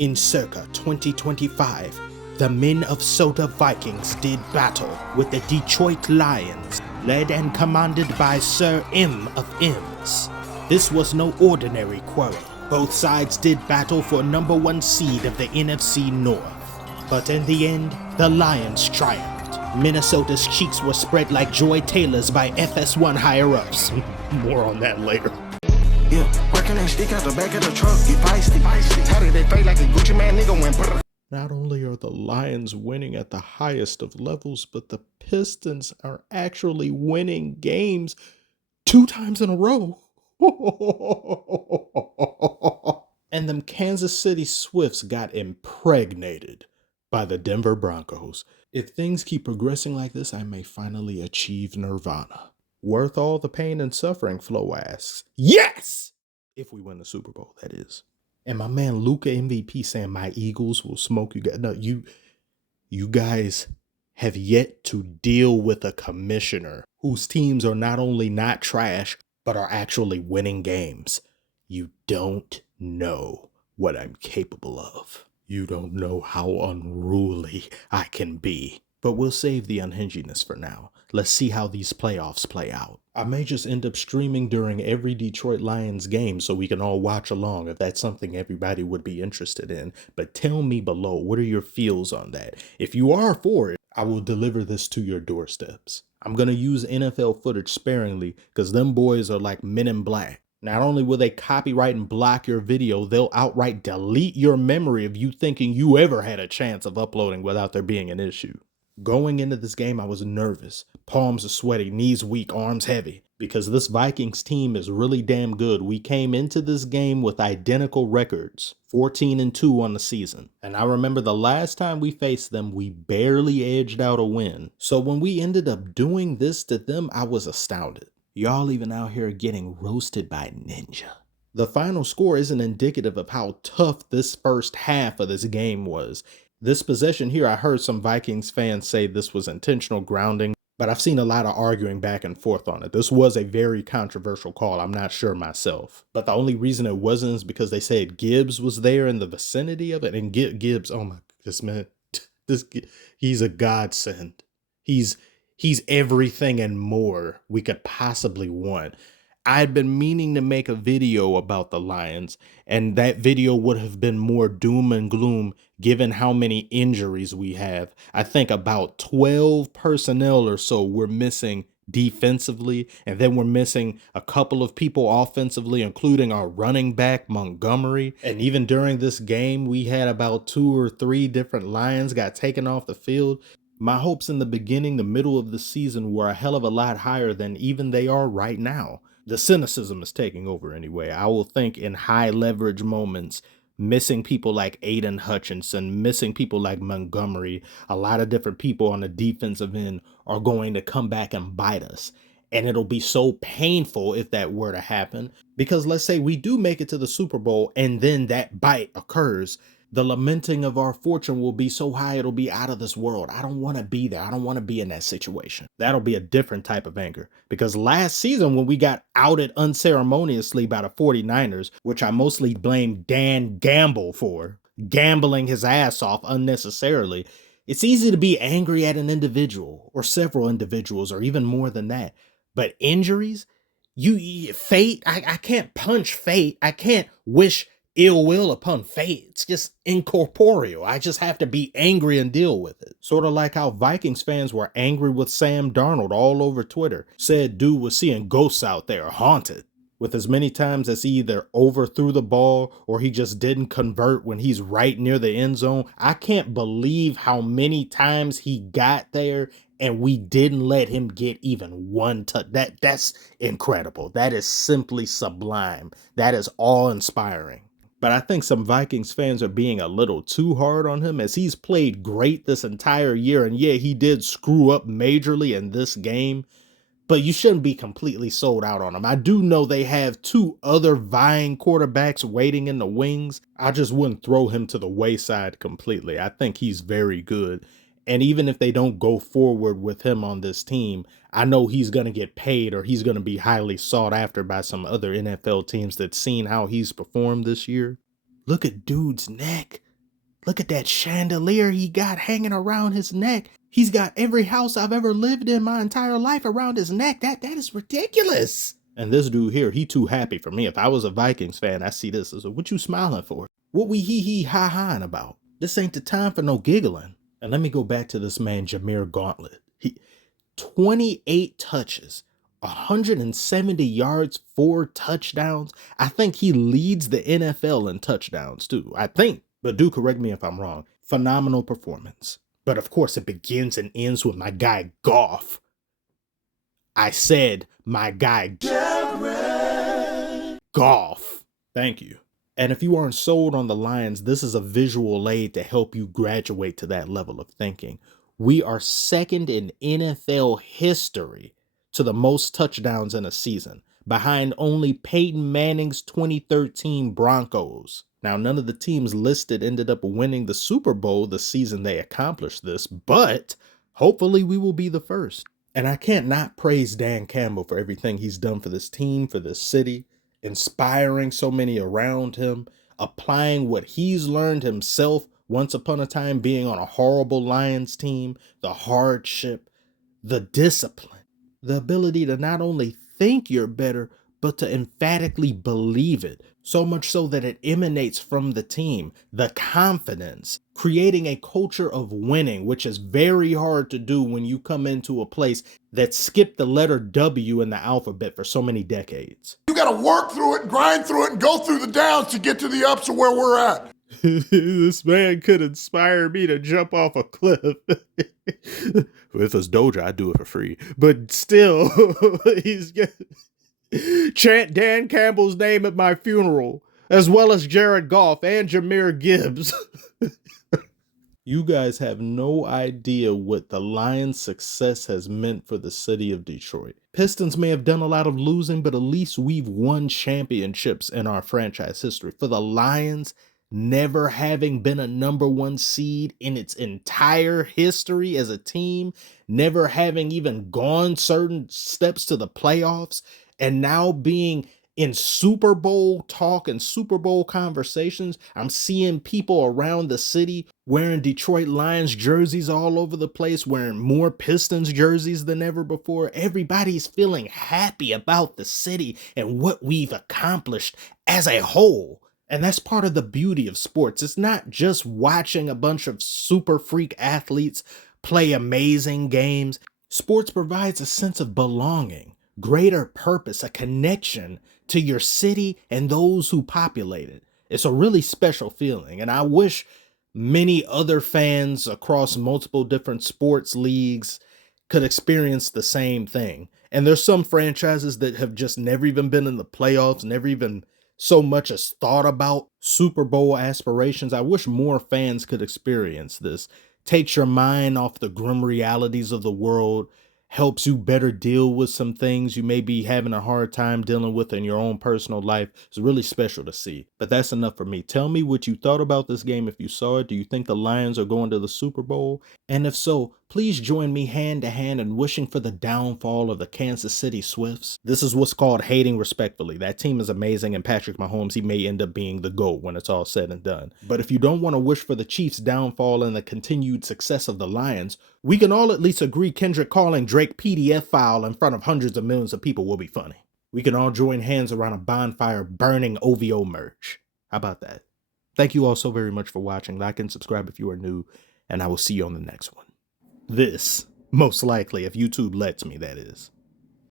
In circa 2025, the Minnesota Vikings did battle with the Detroit Lions, led and commanded by Sir M of M's. This was no ordinary quarrel. Both sides did battle for number one seed of the NFC North. But in the end, the Lions triumphed. Minnesota's cheeks were spread like Joy Taylor's by FS1 higher-ups. More on that later. Yeah, working that stick out the back of the truck, get feisty. Tatted that face like a Gucci man nigga went brr. Not only are the Lions winning at the highest of levels, but the Pistons are actually winning games 2 times in a row. And them Kansas City Swifts got impregnated by the Denver Broncos. If things keep progressing like this, I may finally achieve nirvana. Worth all the pain and suffering, Flo asks. Yes! If we win the Super Bowl, that is. And my man Luka MVP saying my Eagles will smoke you guys. No, you guys have yet to deal with a commissioner whose teams are not only not trash, but are actually winning games. You don't know what I'm capable of. You don't know how unruly I can be. But we'll save the unhinginess for now. Let's see how these playoffs play out. I may just end up streaming during every Detroit Lions game so we can all watch along if that's something everybody would be interested in. But tell me below, what are your feels on that? If you are for it, I will deliver this to your doorsteps. I'm going to use NFL footage sparingly because them boys are like Men in Black. Not only will they copyright and block your video, they'll outright delete your memory of you thinking you ever had a chance of uploading without there being an issue. Going into this game, I was nervous. Palms are sweaty, knees weak, arms heavy. Because this Vikings team is really damn good. We came into this game with identical records, 14-2 on the season. And I remember the last time we faced them, we barely edged out a win. So when we ended up doing this to them, I was astounded. Y'all even out here getting roasted by Ninja. The final score isn't indicative of how tough this first half of this game was. This possession here, I heard some Vikings fans say this was intentional grounding, but I've seen a lot of arguing back and forth on it. This was a very controversial call. I'm not sure myself. But the only reason it wasn't is because they said Gibbs was there in the vicinity of it. And Gibbs, oh my goodness, man, he's a godsend. He's everything and more we could possibly want. I'd been meaning to make a video about the Lions, and that video would have been more doom and gloom given how many injuries we have. I think about 12 personnel or so we're missing defensively, and then we're missing a couple of people offensively, including our running back, Montgomery. And even during this game, we had about 2 or 3 different Lions got taken off the field. My hopes in the beginning, the middle of the season were a hell of a lot higher than even they are right now. The cynicism is taking over anyway. I will think in high leverage moments, missing people like Aiden Hutchinson, missing people like Montgomery, a lot of different people on the defensive end are going to come back and bite us. And it'll be so painful if that were to happen, because let's say we do make it to the Super Bowl and then that bite occurs. The lamenting of our fortune will be so high it'll be out of this world. I don't want to be there. I don't want to be in that situation. That'll be a different type of anger. Because last season when we got outed unceremoniously by the 49ers, which I mostly blame Dan Gamble for, gambling his ass off unnecessarily, it's easy to be angry at an individual or several individuals or even more than that. But injuries, fate, I can't punch fate. I can't wish ill will upon fate. It's just incorporeal. I just have to be angry and deal with it. Sort of like how Vikings fans were angry with Sam Darnold all over Twitter. Said dude was seeing ghosts out there, haunted. With as many times as he either overthrew the ball or he just didn't convert when he's right near the end zone. I can't believe how many times he got there and we didn't let him get even one touch. That's incredible. That is simply sublime. That is awe-inspiring. But I think some Vikings fans are being a little too hard on him as he's played great this entire year. And yeah, he did screw up majorly in this game, but you shouldn't be completely sold out on him. I do know they have 2 other vying quarterbacks waiting in the wings. I just wouldn't throw him to the wayside completely. I think he's very good. And even if they don't go forward with him on this team, I know he's going to get paid or he's going to be highly sought after by some other NFL teams that's seen how he's performed this year. Look at dude's neck. Look at that chandelier he got hanging around his neck. He's got every house I've ever lived in my entire life around his neck. That is ridiculous. And this dude here, he too happy for me. If I was a Vikings fan, I see this as what you smiling for? What we hee ha haing about? This ain't the time for no giggling. And let me go back to this man, Jameer Gauntlet. 28 touches, 170 yards, 4 touchdowns. I think he leads the NFL in touchdowns too. I think, but do correct me if I'm wrong. Phenomenal performance. But of course, it begins and ends with my guy Goff. I said my guy Goff. Thank you. And if you aren't sold on the Lions, this is a visual aid to help you graduate to that level of thinking. We are second in NFL history to the most touchdowns in a season, behind only Peyton Manning's 2013 Broncos. Now, none of the teams listed ended up winning the Super Bowl the season they accomplished this, but hopefully we will be the first. And I can't not praise Dan Campbell for everything he's done for this team, for this city, inspiring so many around him, applying what he's learned himself once upon a time being on a horrible Lions team, the hardship, the discipline, the ability to not only think you're better, but to emphatically believe it, so much so that it emanates from the team, the confidence, creating a culture of winning, which is very hard to do when you come into a place that skipped the letter W in the alphabet for so many decades. You got to work through it, grind through it, and go through the downs to get to the ups of where we're at. This man could inspire me to jump off a cliff. If it's Doja, I'd do it for free. But still, he's chant Dan Campbell's name at my funeral, as well as Jared Goff and Jahmyr Gibbs. You guys have no idea what the Lions' success has meant for the city of Detroit. Pistons may have done a lot of losing, but at least we've won championships in our franchise history. For the Lions, never having been a number 1 seed in its entire history as a team, never having even gone certain steps to the playoffs, and now being in Super Bowl talk and Super Bowl conversations. I'm seeing people around the city wearing Detroit Lions jerseys all over the place, wearing more Pistons jerseys than ever before. Everybody's feeling happy about the city and what we've accomplished as a whole. And that's part of the beauty of sports. It's not just watching a bunch of super freak athletes play amazing games. Sports provides a sense of belonging, greater purpose, a connection to your city and those who populate it. It's a really special feeling, and I wish many other fans across multiple different sports leagues could experience the same thing. And there's some franchises that have just never even been in the playoffs, never even so much as thought about Super Bowl aspirations. I wish more fans could experience this. Takes your mind off the grim realities of the world, helps you better deal with some things you may be having a hard time dealing with in your own personal life. It's really special to see. But that's enough for me. Tell me what you thought about this game if you saw it. Do you think the Lions are going to the Super Bowl? And if so, please join me hand to hand in wishing for the downfall of the Kansas City Swifts. This is what's called hating respectfully. That team is amazing, and Patrick Mahomes, he may end up being the GOAT when it's all said and done. But if you don't want to wish for the Chiefs' downfall and the continued success of the Lions, we can all at least agree Kendrick calling Drake PDF file in front of hundreds of millions of people will be funny. We can all join hands around a bonfire burning OVO merch. How about that? Thank you all so very much for watching. Like and subscribe if you are new, and I will see you on the next one. This, most likely, if YouTube lets me, that is.